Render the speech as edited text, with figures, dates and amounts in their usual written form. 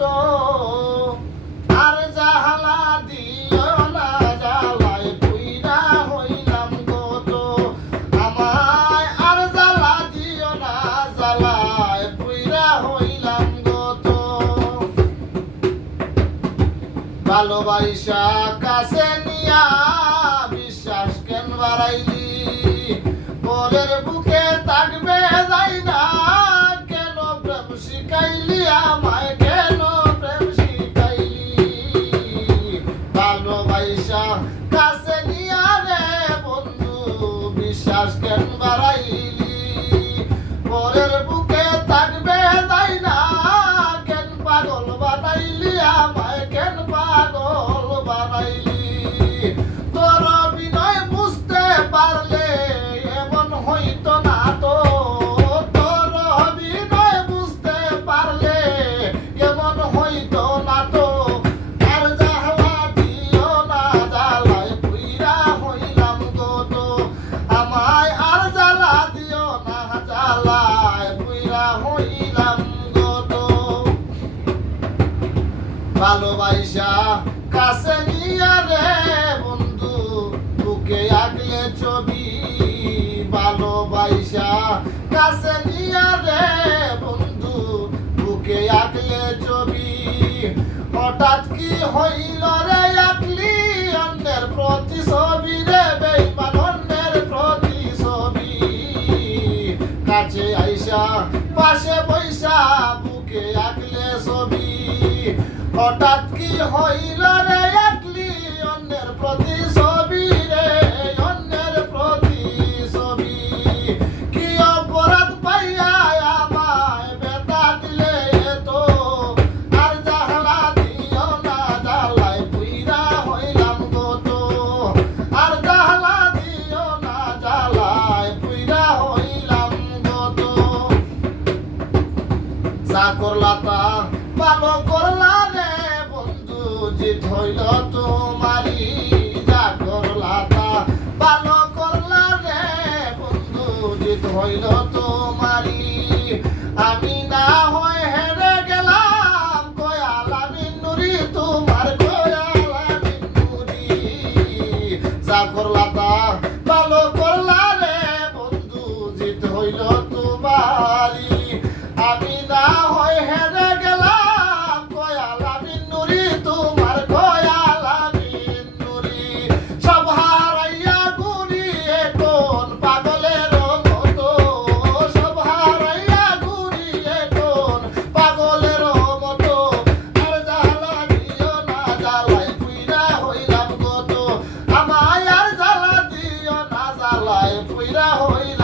গত আর জাহালা দিও না জ্বালায় পুইরা হইলাম গত আমায় আর জ্বালা দিও না জ্বালায় পুইরা হইলাম গত ভালোবাসা কাছে নিয়া বিশ্বাস কেন বাড়াইলি বলের বুকে থাকবে যাই না কেন প্রেম শিখাইলি আমায় কেন প্রেম শিখাইলি ভালোবাসা কাছে নিয়া রে বন্ধু বিশ্বাস কেন বাড়াইলি বলের বুকে থাকবে যাই না কেন পাগল বানাইলি আমায় কেন পাগল বানাইলি তোর বিনয় বুঝতে পারলে এমন হইতো না তো তোর বিনয় বুঝতে পারলে এমন হইতো না তো আর জ্বালা দিও না জ্বালায় পুইরা হইলাম গত আমায় আর জ্বালা দিও না জ্বালায় পুইরা হইলাম গত ভালোবাসা কাছে নিয়া রে বন্ধু বুকে আঁকলে ছবি ভালোবাসা কাছে নিয়া রে বন্ধু বুকে আঁকলে ছবি হঠাৎ কি হইল রে আঁকলি অন্যের প্রতি ছবি রে বেঈমান অন্যের প্রতি ছবি কাছে আইসা পাশে বৈশা বুকে আঁকলে ছবি হঠাৎ কি হইল রে আঁকলি অন্যের প্রতি ছবি রে অন্যের প্রতি ছবি কি অপরাধ পাইয়া আমায় বেতা দিলে তো আর জ্বালা দিও না জ্বালায় পুইরা হইলাম গত আর জ্বালা দিও না জ্বালায় পুইরা হইলাম গত যা করলা তা ভালো করলা রে বন্ধু জিত হইল তোমারি যা করলা তা ভালো করলা রে বন্ধু জিত হইল তোমারি আমি না হয় হেরে গেলাম কয়াল আমি নুরি তোমার কয়াল আমি নুরি যা করলা তা ভালো করলা রে বন্ধু জিত হইল তোমারি আমি না হয় হেরে গেলাম কয়াল আমি নুরি তোমার কয়াল আমি নুরি সব হারাইয়া ঘুরি এখন পাগলের মতো সব হারাইয়া ঘুরি এখন পাগলের মতো আর জ্বালা দিও না জ্বালায় পুইরা হইলাম গত আমায় আর জ্বালা দিও না জ্বালায় পুইরা হইলাম